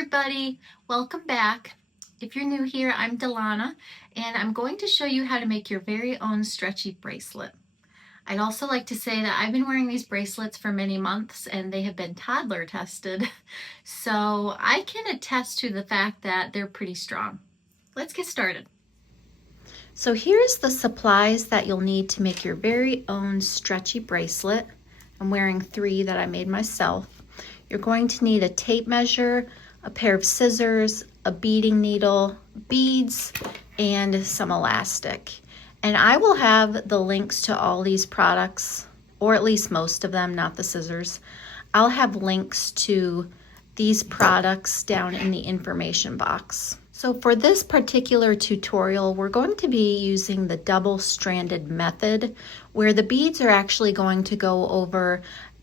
everybody, welcome back. If you're new here, I'm Delana and I'm going to show you how to make your very own stretchy bracelet. I'd also like to say that I've been wearing these bracelets for many months and they have been toddler tested, so I can attest to the fact that they're pretty strong. Let's get started. So here's the supplies that you'll need to make your very own stretchy bracelet. I'm wearing 3 that I made myself. You're going to need a tape measure, a pair of scissors, a beading needle, beads, and some elastic. And I will have the links to all these products, or at least most of them, not the scissors. I'll have links to these products down in the information box. So for this particular tutorial, we're going to be using the double-stranded method, where the beads are actually going to go over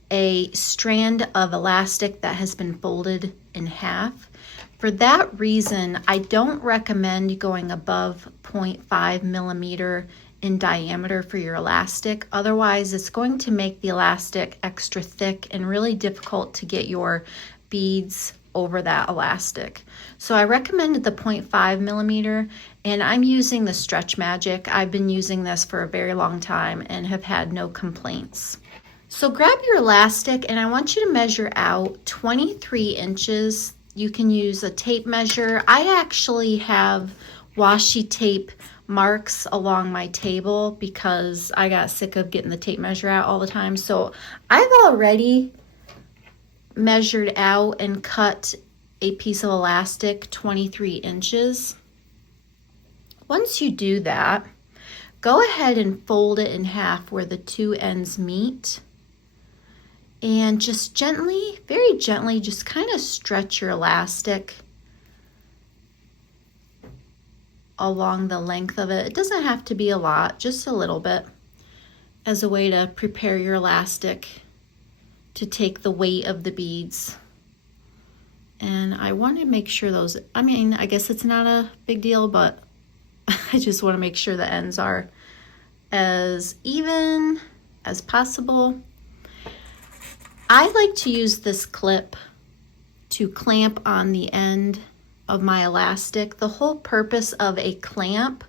a strand of elastic that has been folded in half. For that reason, I don't recommend going above 0.5 millimeter in diameter for your elastic. Otherwise, it's going to make the elastic extra thick and really difficult to get your beads over that elastic. So I recommended the 0.5 millimeter, and I'm using the Stretch Magic. I've been using this for a very long time and have had no complaints. So grab your elastic and I want you to measure out 23 inches. You can use a tape measure. I actually have washi tape marks along my table because I got sick of getting the tape measure out all the time. So I've already measured out and cut a piece of elastic 23 inches. Once you do that, go ahead and fold it in half where the 2 ends meet. And just gently, very gently, just kind of stretch your elastic along the length of it. It doesn't have to be a lot, just a little bit, as a way to prepare your elastic to take the weight of the beads. And I want to make sure those, I guess it's not a big deal, but I just want to make sure the ends are as even as possible. I like to use this clip to clamp on the end of my elastic. The whole purpose of a clamp,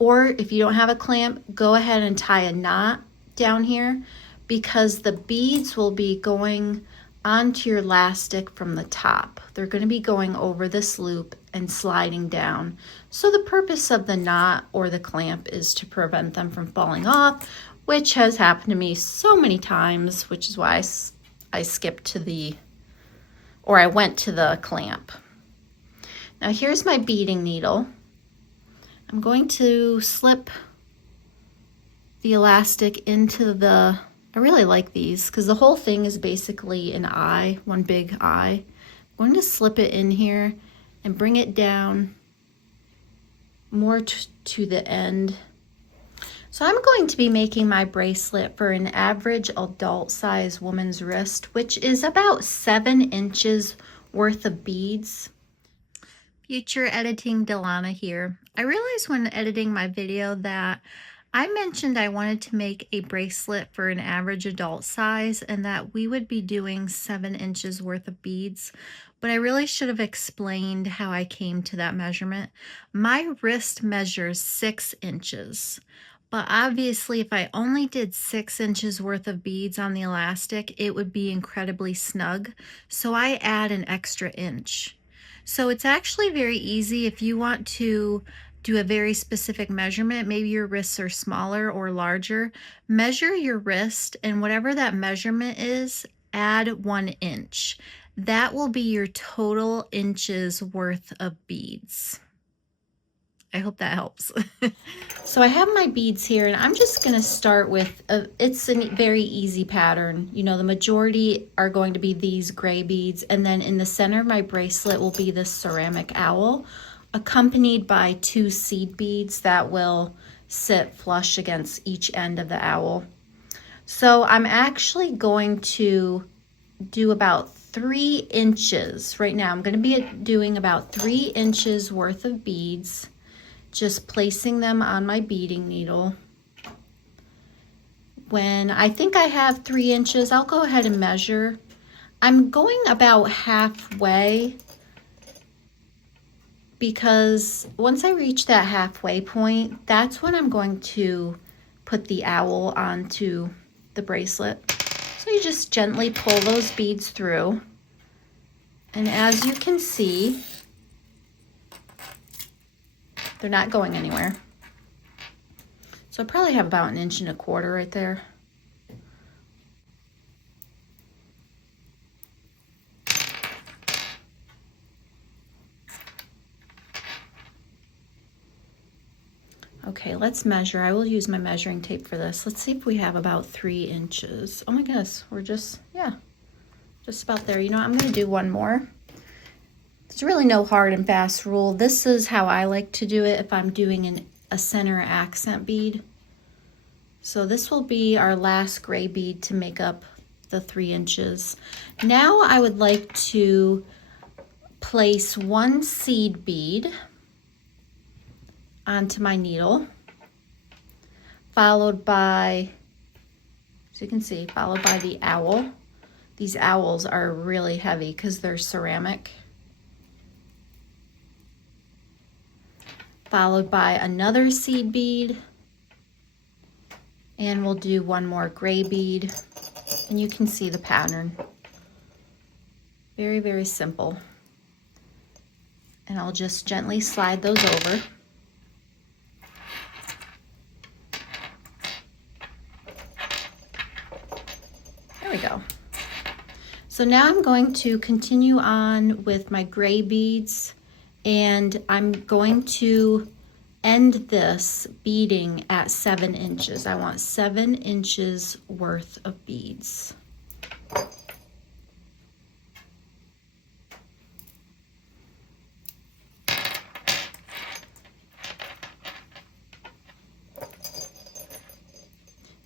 or if you don't have a clamp, go ahead and tie a knot down here, because the beads will be going onto your elastic from the top. They're going to be going over this loop and sliding down. So the purpose of the knot or the clamp is to prevent them from falling off, which has happened to me so many times, which is why I skipped to I went to the clamp. Now here's my beading needle. I'm going to slip the elastic into I really like these because the whole thing is basically an eye, one big eye. I'm going to slip it in here and bring it down more to the end. So I'm going to be making my bracelet for an average adult size woman's wrist, which is about 7 inches worth of beads. Future editing Delana here. I realized when editing my video that I mentioned I wanted to make a bracelet for an average adult size and that we would be doing 7 inches worth of beads, but I really should have explained how I came to that measurement. My wrist measures 6 inches. But obviously, if I only did 6 inches worth of beads on the elastic, it would be incredibly snug. So I add an extra inch. So it's actually very easy if you want to do a very specific measurement. Maybe your wrists are smaller or larger. Measure your wrist, and whatever that measurement is, add 1 inch. That will be your total inches worth of beads. I hope that helps. So I have my beads here, and I'm just going to start with, it's a very easy pattern. You know, the majority are going to be these gray beads, and then in the center of my bracelet will be this ceramic owl, accompanied by 2 seed beads that will sit flush against each end of the owl. So I'm actually going to do about 3 inches. Right now I'm going to be doing about 3 inches worth of beads. Just placing them on my beading needle. When I think I have 3 inches, I'll go ahead and measure. I'm going about halfway because once I reach that halfway point, that's when I'm going to put the owl onto the bracelet. So you just gently pull those beads through. And as you can see, they're not going anywhere. So I probably have about 1.25 inches right there. Okay, let's measure. I will use my measuring tape for this. Let's see if we have about 3 inches. Oh my goodness, we're just about there. You know what, I'm gonna do one more. There's really no hard and fast rule. This is how I like to do it if I'm doing a center accent bead. So this will be our last gray bead to make up the 3 inches. Now I would like to place 1 seed bead onto my needle, followed by, as you can see, followed by the owl. These owls are really heavy because they're ceramic. Followed by another seed bead, and we'll do 1 more gray bead, and you can see the pattern. Very, very simple. And I'll just gently slide those over. There we go. So now I'm going to continue on with my gray beads, and I'm going to end this beading at 7 inches. I want 7 inches worth of beads.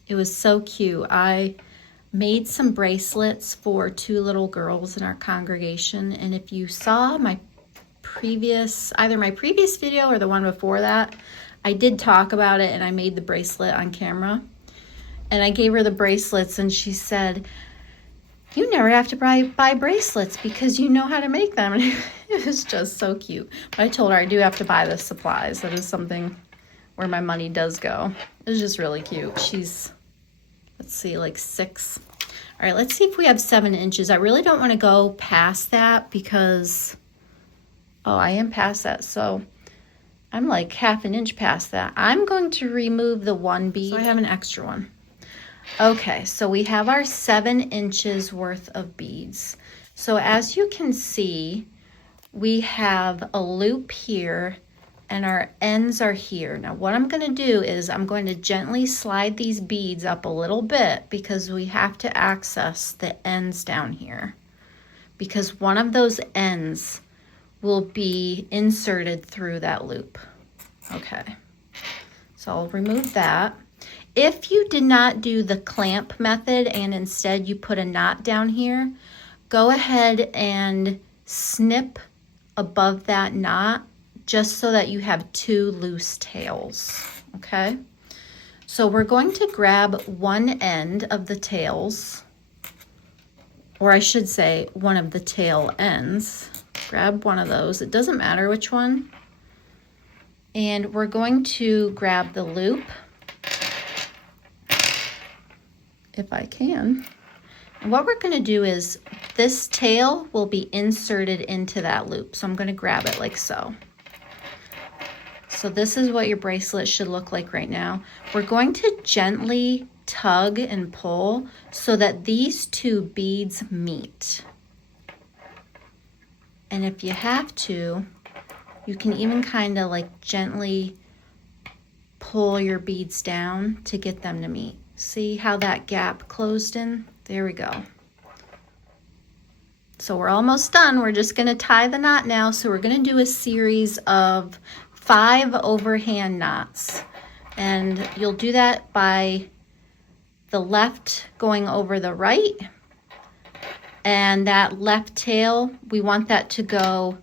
It was so cute. I made some bracelets for 2 little girls in our congregation, and if you saw my either my previous video or the one before that, I did talk about it, and I made the bracelet on camera. And I gave her the bracelets, and she said, "You never have to buy bracelets because you know how to make them." And it was just so cute. But I told her I do have to buy the supplies. That is something where my money does go. It was just really cute. She's, let's see, like 6. All right, let's see if we have 7 inches. I really don't want to go past that because, oh, I am past that. So I'm like 1/2 inch past that. I'm going to remove the 1 bead. So I have an extra one. Okay, so we have our 7 inches worth of beads. So as you can see, we have a loop here and our ends are here. Now what I'm going to do is I'm going to gently slide these beads up a little bit because we have to access the ends down here, because one of those ends will be inserted through that loop. Okay, so I'll remove that. If you did not do the clamp method and instead you put a knot down here, go ahead and snip above that knot just so that you have 2 loose tails, okay? So we're going to grab one end of the tails, or I should say one of the tail ends. Grab one of those, it doesn't matter which one. And we're going to grab the loop, if I can. And what we're going to do is this tail will be inserted into that loop. So I'm going to grab it like so. So this is what your bracelet should look like right now. We're going to gently tug and pull so that these 2 beads meet. And if you have to, you can even kind of like gently pull your beads down to get them to meet. See how that gap closed in? There we go. So we're almost done. We're just going to tie the knot now. So we're going to do a series of 5 overhand knots. And you'll do that by the left going over the right. And that left tail, we want that to go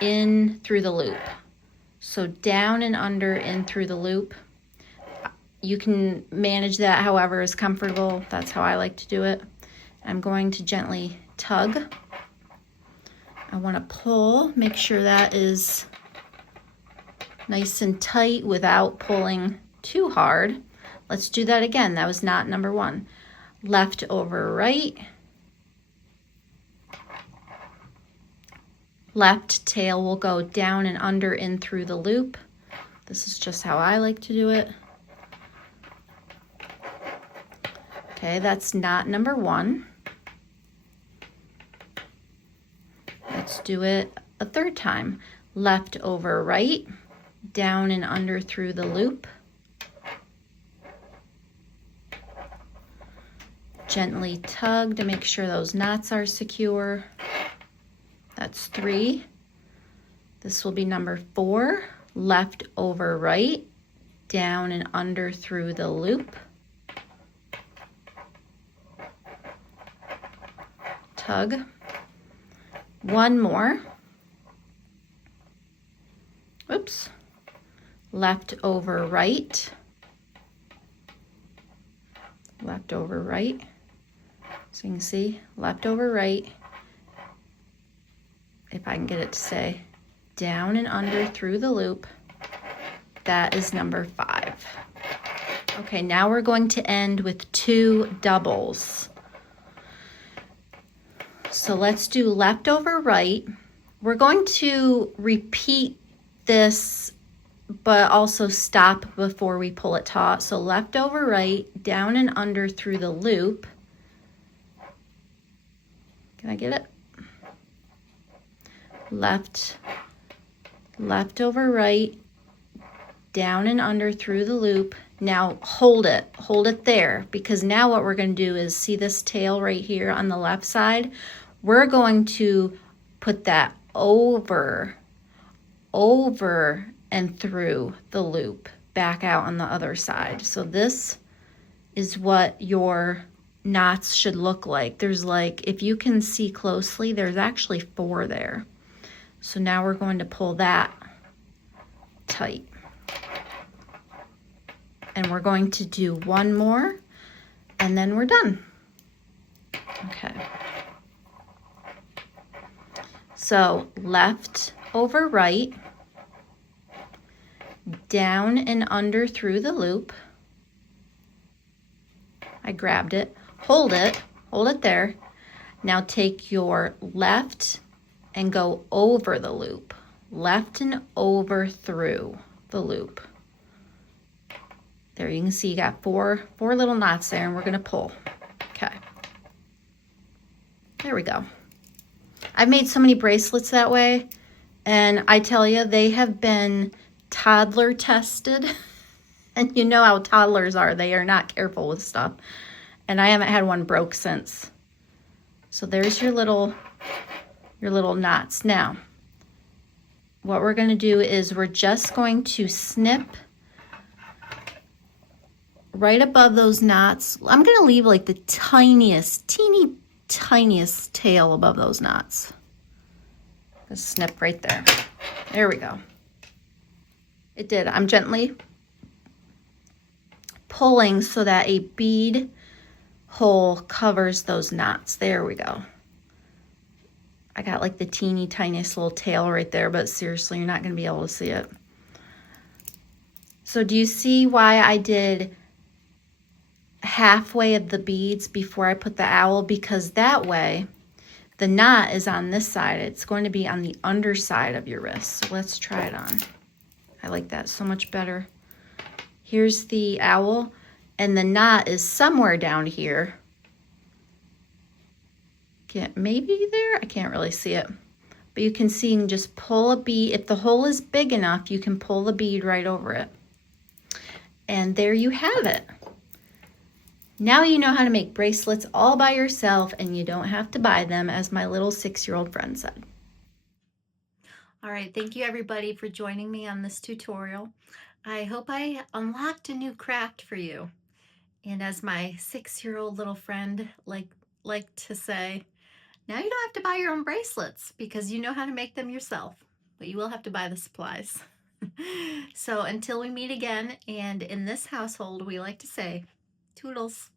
in through the loop. So down and under, in through the loop. You can manage that however is comfortable. That's how I like to do it. I'm going to gently tug. I want to pull, make sure that is nice and tight without pulling too hard. Let's do that again. That was knot number 1. Left over right. Left tail will go down and under in through the loop. This is just how I like to do it. Okay, that's knot number 1. Let's do it a third time. Left over right, down and under through the loop. Gently tug to make sure those knots are secure. That's 3. This will be number 4. Left over right, down and under through the loop. Tug. 1 more. Oops. Left over right. Left over right. So you can see, left over right. If I can get it to say, down and under through the loop. That is number 5. Okay, now we're going to end with 2 doubles. So let's do left over right. We're going to repeat this, but also stop before we pull it taut. So left over right, down and under through the loop. Can I get it? Left over right, down and under through the loop. Now hold it there, because now what we're going to do is, see this tail right here on the left side? We're going to put that over and through the loop, back out on the other side. So this is what your knots should look like. There's, like, if you can see closely, there's actually 4 there. So now we're going to pull that tight. And we're going to do 1 more, and then we're done. Okay. So left over right, down and under through the loop. I grabbed it. Hold it there. Now take your left and go over the loop. Left and over through the loop. There, you can see you got four little knots there, and we're gonna pull. Okay. There we go. I've made so many bracelets that way, and I tell you, they have been toddler tested. And you know how toddlers are. They are not careful with stuff. And I haven't had one broke since. So there's your little knots. Now, what we're going to do is we're just going to snip right above those knots. I'm going to leave like the tiniest, tiniest tail above those knots. Just snip right there. There we go. It did. I'm gently pulling so that a bead hole covers those knots. There we go. I got like the teeny tiniest little tail right there, but seriously, you're not going to be able to see it. So do you see why I did halfway of the beads before I put the owl? Because that way the knot is on this side. It's going to be on the underside of your wrist. So let's try it on. I like that so much better. Here's the owl, and the knot is somewhere down here. Maybe there? I can't really see it. But you can see, you can just pull a bead. If the hole is big enough, you can pull the bead right over it. And there you have it. Now you know how to make bracelets all by yourself, and you don't have to buy them, as my little 6-year-old friend said. All right, thank you everybody for joining me on this tutorial. I hope I unlocked a new craft for you. And as my 6-year-old little friend liked to say, now you don't have to buy your own bracelets because you know how to make them yourself, but you will have to buy the supplies. So until we meet again, and in this household, we like to say, toodles.